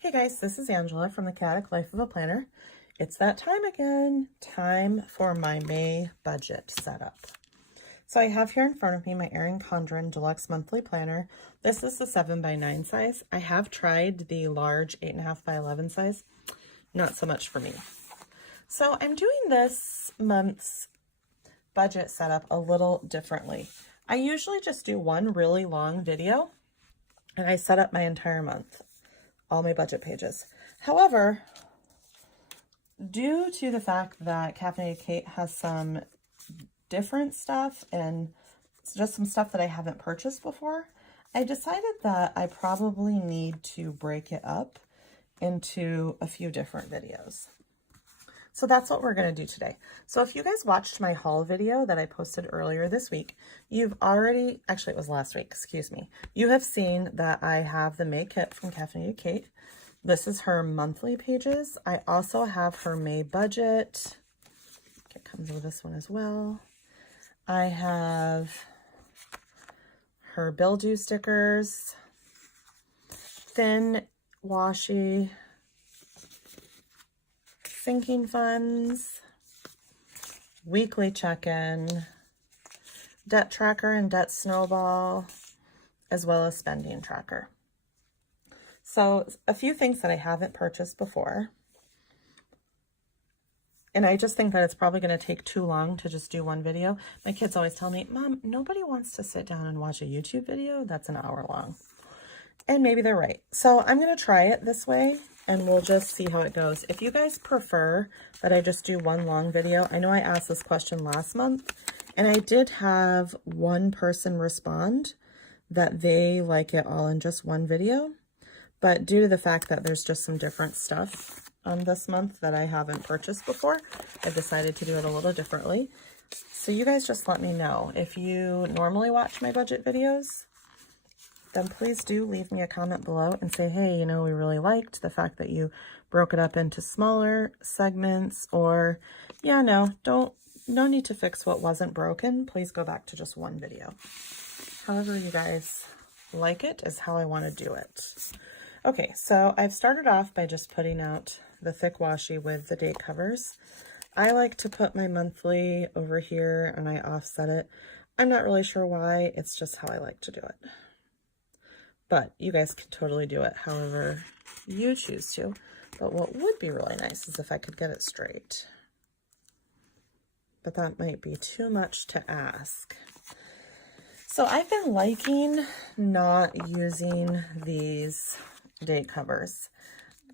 Hey guys, this is Angela from the Chaotic Life of a Planner. It's that time again, time for my May budget setup. So I have here in front of me my Erin Condren Deluxe Monthly Planner. This is the 7x9 size. I have tried the large 8.5x11 size. Not so much for me. So I'm doing this month's budget setup a little differently. I usually just do one really long video and I set up my entire month, all my budget pages. However, due to the fact that Caffeinated Cait has some different stuff and just some stuff that I haven't purchased before, I decided that I probably need to break it up into a few different videos. So that's what we're going to do today. So if you guys watched my haul video that I posted earlier this week, you've already, actually it was last week, excuse me. You have seen that I have the May kit from Caffeinated Cait. This is her monthly pages. I also have her May budget. It comes with this one as well. I have her bill due stickers, thin washi, sinking funds, weekly check-in, debt tracker and debt snowball, as well as spending tracker. So a few things that I haven't purchased before. And I just think that it's probably going to take too long to just do one video. My kids always tell me, Mom, nobody wants to sit down and watch a YouTube video that's an hour long. And maybe they're right. So I'm going to try it this way and we'll just see how it goes. If you guys prefer that I just do one long video, I know I asked this question last month and I did have one person respond that they like it all in just one video. But due to the fact that there's just some different stuff this month that I haven't purchased before, I've decided to do it a little differently. So you guys just let me know. If you normally watch my budget videos, then please do leave me a comment below and say, hey, you know, we really liked the fact that you broke it up into smaller segments, or yeah, no need to fix what wasn't broken. Please go back to just one video. However you guys like it is how I want to do it. Okay, so I've started off by just putting out the thick washi with the date covers. I like to put my monthly over here and I offset it. I'm not really sure why, it's just how I like to do it. But you guys can totally do it however you choose to. But what would be really nice is if I could get it straight. But that might be too much to ask. So I've been liking not using these date covers.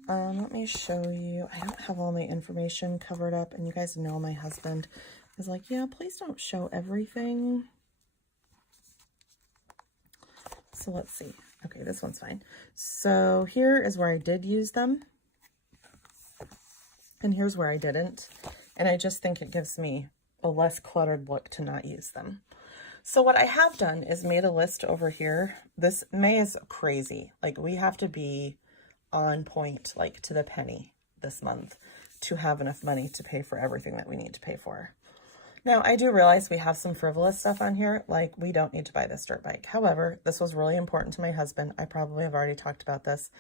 Let me show you. I don't have all my information covered up, and you guys know my husband is like, yeah, please don't show everything. So let's see. Okay, this one's fine. So here is where I did use them, and here's where I didn't. And I just think it gives me a less cluttered look to not use them. So what I have done is made a list over here. This May is crazy. Like, we have to be on point, like to the penny this month to have enough money to pay for everything that we need to pay for. Now, I do realize we have some frivolous stuff on here, like we don't need to buy this dirt bike. However, this was really important to my husband. I probably have already talked about this.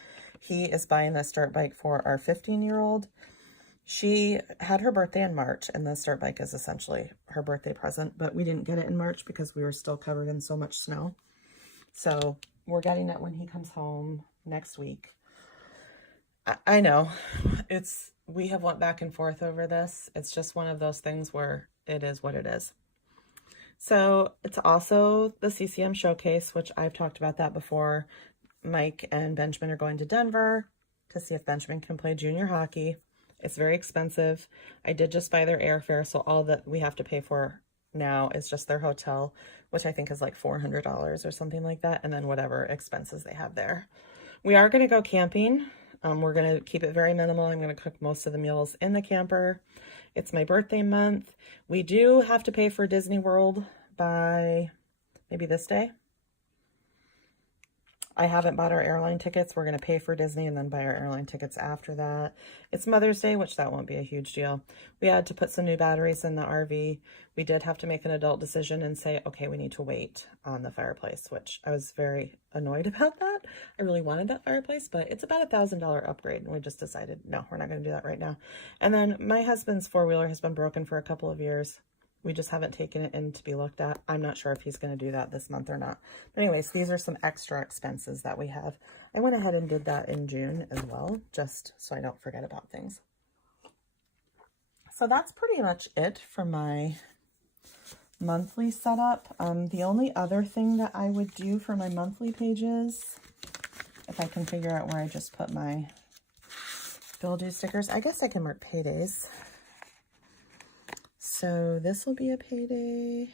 He is buying this dirt bike for our 15-year-old. She had her birthday in March, and this dirt bike is essentially her birthday present, but we didn't get it in March because we were still covered in so much snow. So we're getting it when he comes home next week. I know we have went back and forth over this. It's just one of those things where it is what it is. So it's also the CCM showcase, which I've talked about that before. Mike and Benjamin are going to Denver to see if Benjamin can play junior hockey. It's very expensive. I did just buy their airfare, so all that we have to pay for now is just their hotel, which I think is like $400 or something like that, and then whatever expenses they have there. We are going to go camping. We're going to keep it very minimal. I'm going to cook most of the meals in the camper. It's my birthday month. We do have to pay for Disney World by maybe this day. I haven't bought our airline tickets. We're going to pay for Disney and then buy our airline tickets after that. It's Mother's Day, which that won't be a huge deal. We had to put some new batteries in the RV. We did have to make an adult decision and say, okay, we need to wait on the fireplace, which I was very annoyed about that. I really wanted that fireplace, but it's about $1,000 upgrade. And we just decided, no, we're not going to do that right now. And then my husband's four-wheeler has been broken for a couple of years. We just haven't taken it in to be looked at. I'm not sure if he's going to do that this month or not. But anyways, these are some extra expenses that we have. I went ahead and did that in June as well, just so I don't forget about things. So that's pretty much it for my monthly setup. The only other thing that I would do for my monthly pages, if I can figure out where I just put my bill due stickers, I guess I can mark paydays. So this will be a payday.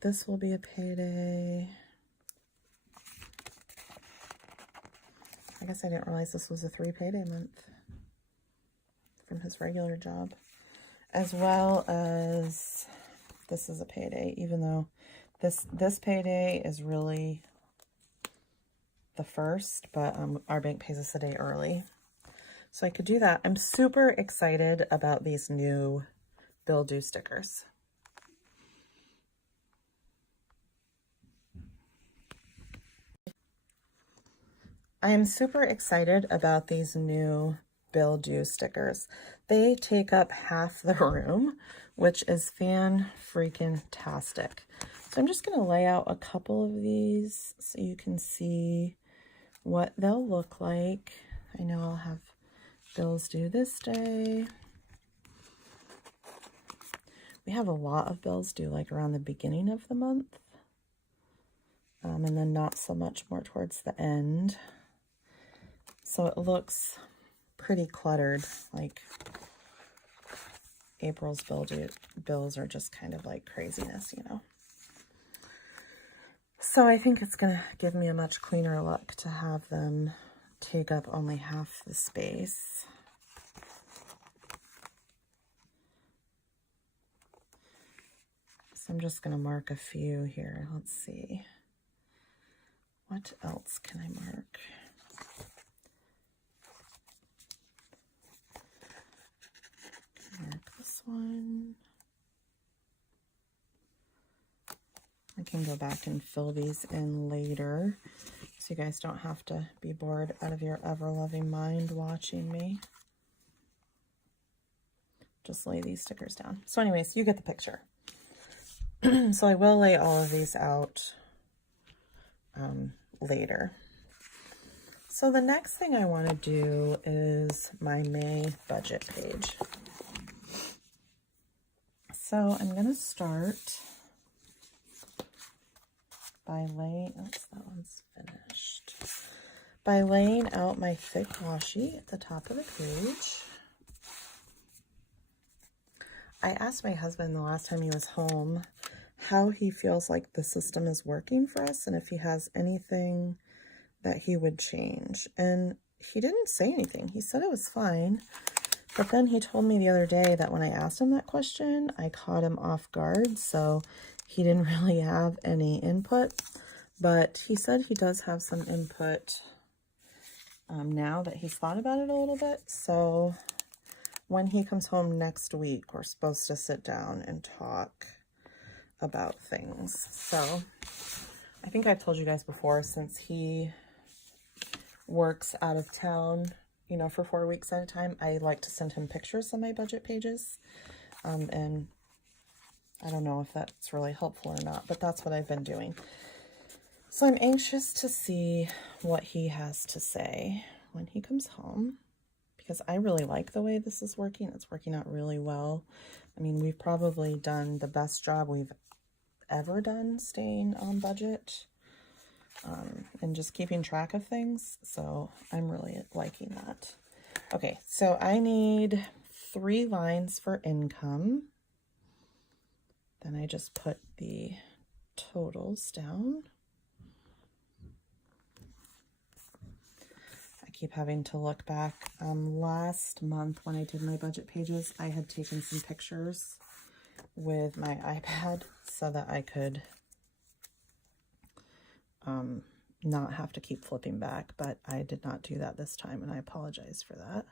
This will be a payday. I guess I didn't realize this was a 3 payday month from his regular job. As well as this is a payday, even though this payday is really the first, but our bank pays us a day early. So I could do that. I'm super excited about these new bill due stickers. I am super excited about these new bill due stickers. They take up half the room, which is fan-freaking-tastic. So I'm just going to lay out a couple of these so you can see what they'll look like. I know I'll have bills due this day. We have a lot of bills due like around the beginning of the month. And then not so much more towards the end. So it looks pretty cluttered, like April's bills are just kind of like craziness, you know. So I think it's going to give me a much cleaner look to have them take up only half the space. So I'm just going to mark a few here. Let's see. What else can I mark? Mark this one. I can go back and fill these in later so you guys don't have to be bored out of your ever-loving mind watching me. Just lay these stickers down. So anyways, you get the picture. So I will lay all of these out later. So the next thing I want to do is my May budget page. So I'm going to start by laying, oops, that one's finished. By laying out my thick washi at the top of the page. I asked my husband the last time he was home how he feels like the system is working for us and if he has anything that he would change. And he didn't say anything. He said it was fine. But then he told me the other day that when I asked him that question, I caught him off guard. So he didn't really have any input. But he said he does have some input now that he's thought about it a little bit. So when he comes home next week, we're supposed to sit down and talk about things. So I think I've told you guys before, since he works out of town, you know, for 4 weeks at a time, I like to send him pictures of my budget pages. And I don't know if that's really helpful or not, but that's what I've been doing. So I'm anxious to see what he has to say when he comes home, because I really like the way this is working. It's working out really well. I mean, we've probably done the best job we've ever done staying on budget and just keeping track of things. So I'm really liking that. Okay, so I need 3 lines for income. Then I just put the totals down. I keep having to look back. Last month when I did my budget pages, I had taken some pictures with my iPad so that I could not have to keep flipping back, but I did not do that this time, and I apologize for that.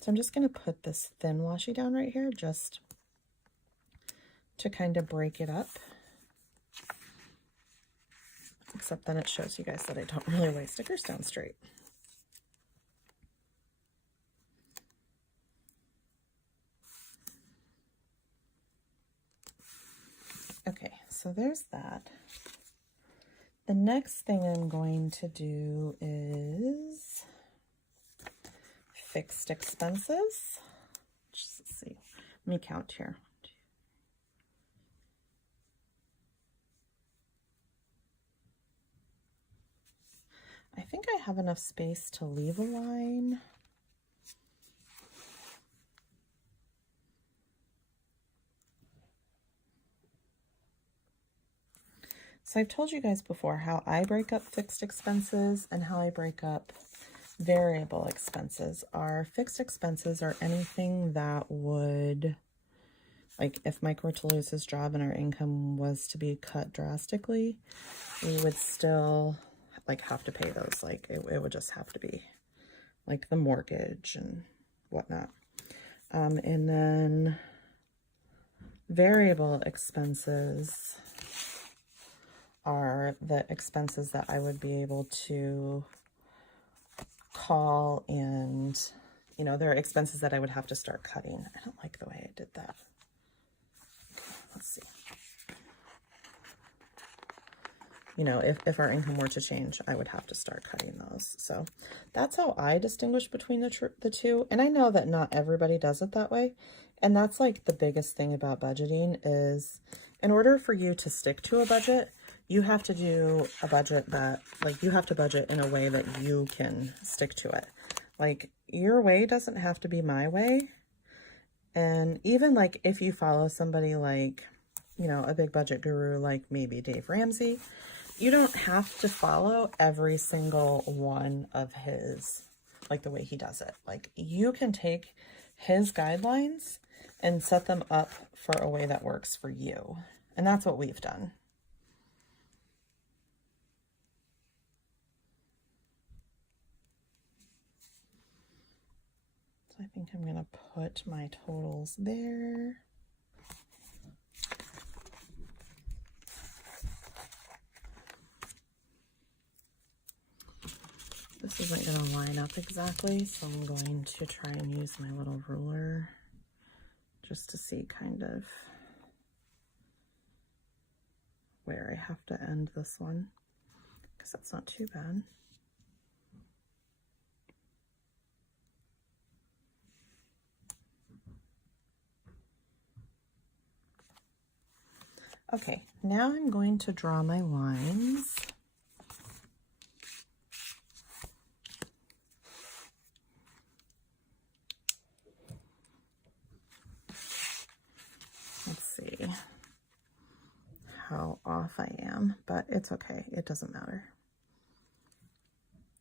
So I'm just going to put this thin washi down right here just to kind of break it up. Except then it shows you guys that I don't really lay stickers down straight. Okay, so there's that. The next thing I'm going to do is fixed expenses. Let's see. Let me count here. I think I have enough space to leave a line. So I've told you guys before how I break up fixed expenses and how I break up variable expenses. Our fixed expenses are anything that would, like if Mike were to lose his job and our income was to be cut drastically, we would still like have to pay those. Like it would just have to be like the mortgage and whatnot. And then variable expenses are the expenses that I would be able to call and, you know, there are expenses that I would have to start cutting. I don't like the way I did that. Okay, let's see. You know, if our income were to change, I would have to start cutting those. So that's how I distinguish between the two. And I know that not everybody does it that way. And that's like the biggest thing about budgeting is in order for you to stick to a budget, you have to do a budget that, like, you have to budget in a way that you can stick to it. Like, your way doesn't have to be my way. And even, like, if you follow somebody like, you know, a big budget guru like maybe Dave Ramsey, you don't have to follow every single one of his, like, the way he does it. Like, you can take his guidelines and set them up for a way that works for you. And that's what we've done. I think I'm going to put my totals there. This isn't going to line up exactly, so I'm going to try and use my little ruler just to see kind of where I have to end this one, because that's not too bad. Okay, now I'm going to draw my lines. Let's see how off I am, but it's okay. It doesn't matter.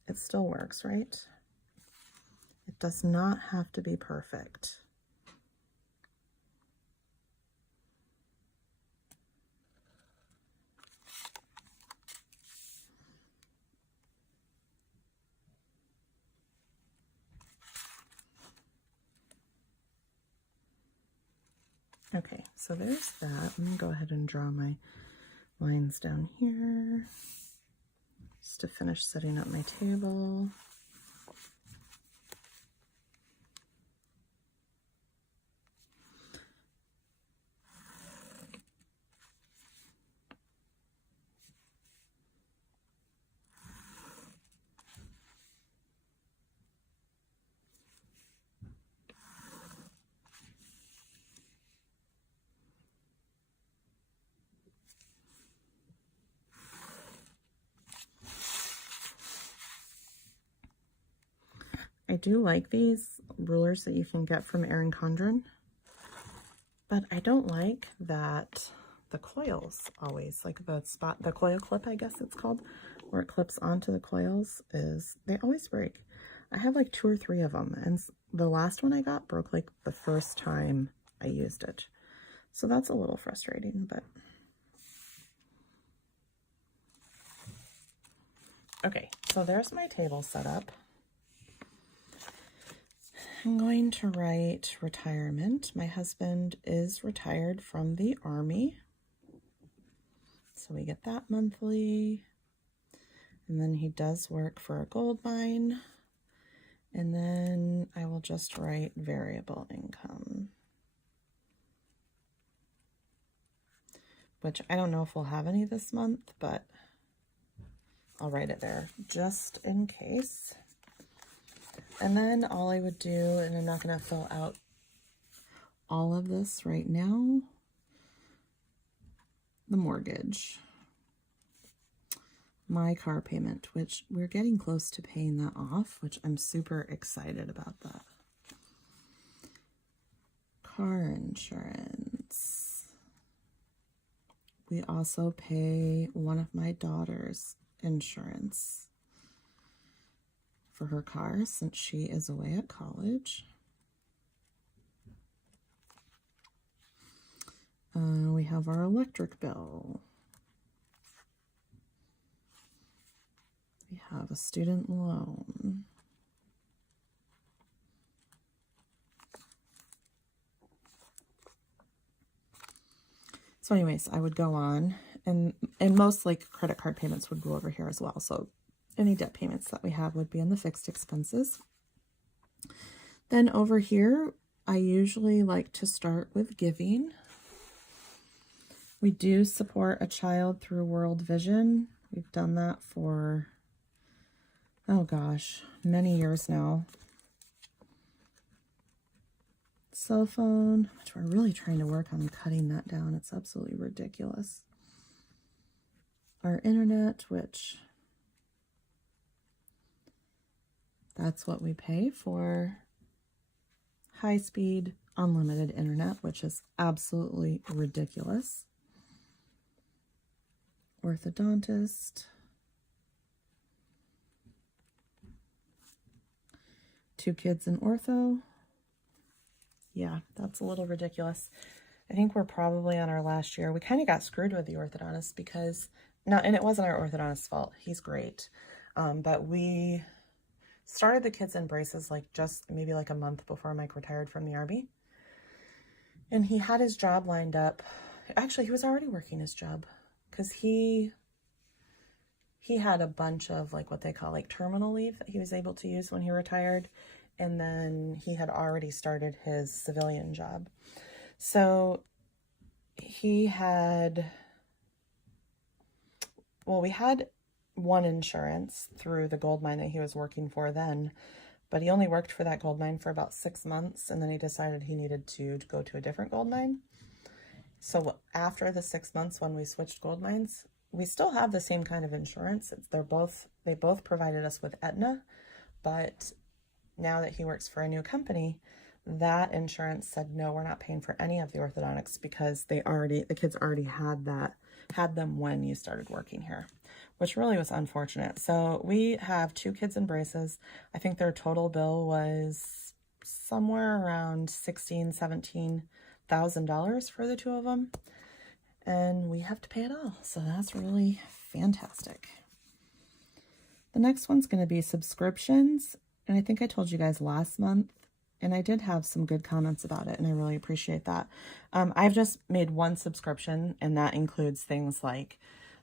It still works, right? It does not have to be perfect. Okay, so there's that. Let me go ahead and draw my lines down here just to finish setting up my table. I do like these rulers that you can get from Erin Condren, but I don't like that the coils always, like the coil clip, I guess it's called, where it clips onto the coils, they always break. I have like 2 or 3 of them, and the last one I got broke like the first time I used it. So that's a little frustrating, but okay, so there's my table set up. I'm going to write retirement. My husband is retired from the Army, so we get that monthly. And then he does work for a gold mine. And then I will just write variable income, which I don't know if we'll have any this month, but I'll write it there just in case. And then all I would do, and I'm not going to fill out all of this right now, the mortgage, my car payment, which we're getting close to paying that off, which I'm super excited about that. Car insurance. We also pay one of my daughter's insurance for her car since she is away at college. We have our electric bill. We have a student loan. So anyways, I would go on, and most like credit card payments would go over here as well. So any debt payments that we have would be in the fixed expenses. Then over here, I usually like to start with giving. We do support a child through World Vision. We've done that for, oh gosh, many years now. Cell phone, which we're really trying to work on cutting that down. It's absolutely ridiculous. Our internet, which that's what we pay for. High-speed, unlimited internet, which is absolutely ridiculous. Orthodontist. 2 kids in ortho. Yeah, that's a little ridiculous. I think we're probably on our last year. We kind of got screwed with the orthodontist because, and it wasn't our orthodontist's fault. He's great. But we started the kids in braces like just maybe like a month before Mike retired from the Army. And he had his job lined up. Actually, he was already working his job because he had a bunch of like what they call like terminal leave that he was able to use when he retired. And then he had already started his civilian job. So he had, well, we had one insurance through the gold mine that he was working for then, but he only worked for that gold mine for about 6 months, and then he decided he needed to go to a different gold mine. So after the 6 months when we switched gold mines, we still have the same kind of insurance. They both provided us with Aetna, but now that he works for a new company, that insurance said, no, we're not paying for any of the orthodontics because the kids already had them when you started working here, which really was unfortunate. So we have 2 kids in braces. I think their total bill was somewhere around $16,000-$17,000 for the 2 of them. And we have to pay it all. So that's really fantastic. The next one's going to be subscriptions. And I think I told you guys last month, and I did have some good comments about it, and I really appreciate that. I've just made one subscription, and that includes things like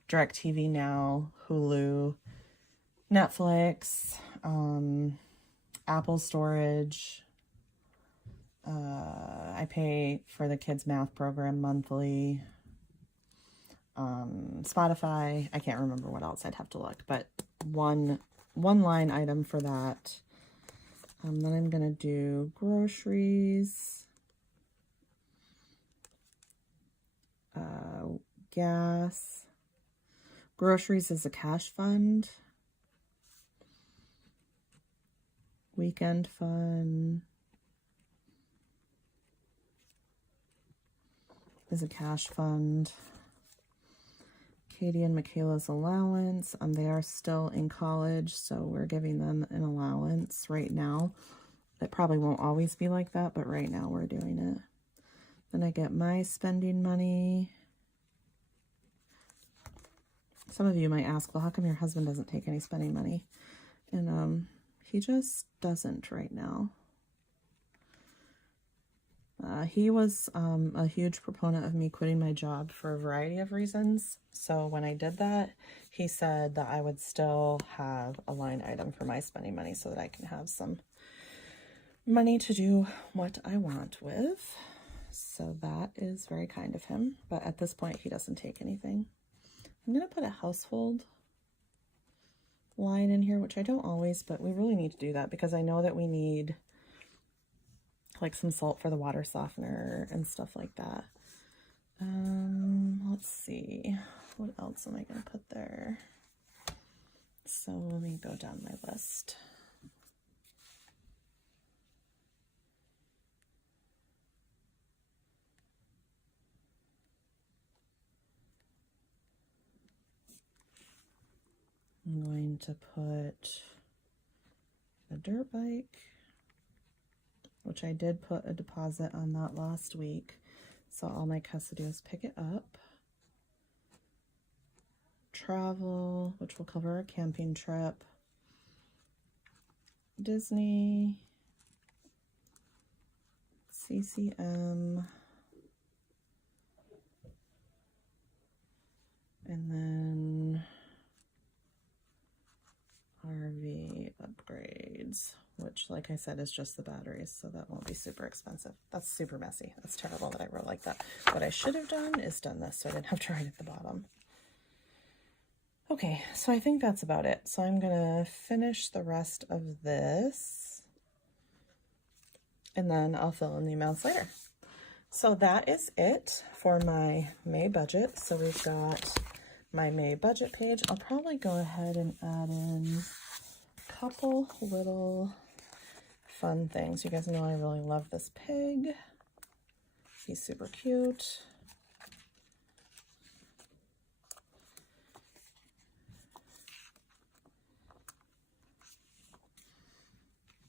DirecTV Now, Hulu, Netflix, Apple storage. I pay for the kids' math program monthly. Spotify. I can't remember what else. I'd have to look, but one line item for that. Then I'm going to do groceries, gas. Groceries is a cash fund. Weekend fun is a cash fund. Katie and Michaela's allowance. They are still in college, so we're giving them an allowance right now. It probably won't always be like that, but right now we're doing it. Then I get my spending money. Some of you might ask, well, how come your husband doesn't take any spending money? And he just doesn't right now. He was a huge proponent of me quitting my job for a variety of reasons. So when I did that, he said that I would still have a line item for my spending money so that I can have some money to do what I want with. So that is very kind of him. But at this point, he doesn't take anything. I'm going to put a household line in here, which I don't always, but we really need to do that because I know that we need like some salt for the water softener and stuff like that. Let's see, what else am I going to put there? So let me go down my list. I'm going to put a dirt bike, which I did put a deposit on that last week. So all Mike has to do is pick it up. Travel, which will cover a camping trip. Disney. CCM. And then RV upgrades, which, like I said, is just the batteries, so that won't be super expensive. That's super messy. That's terrible that I wrote like that. What I should have done is done this, so I didn't have to write at the bottom. Okay, so I think that's about it. So I'm gonna finish the rest of this, and then I'll fill in the amounts later. So that is it for my May budget. So we've got my May budget page. I'll probably go ahead and add in a couple little fun things. You guys know I really love this pig. He's super cute.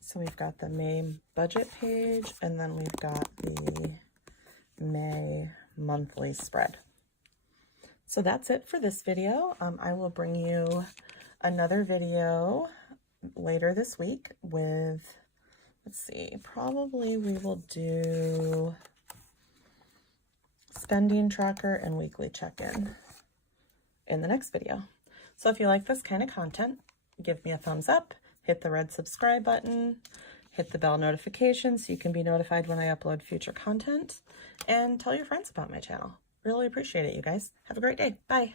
So we've got the May budget page, and then we've got the May monthly spread. So that's it for this video. I will bring you another video later this week with, let's see, probably we will do spending tracker and weekly check-in in the next video. So if you like this kind of content, give me a thumbs up, hit the red subscribe button, hit the bell notification so you can be notified when I upload future content, and tell your friends about my channel. Really appreciate it, you guys. Have a great day. Bye.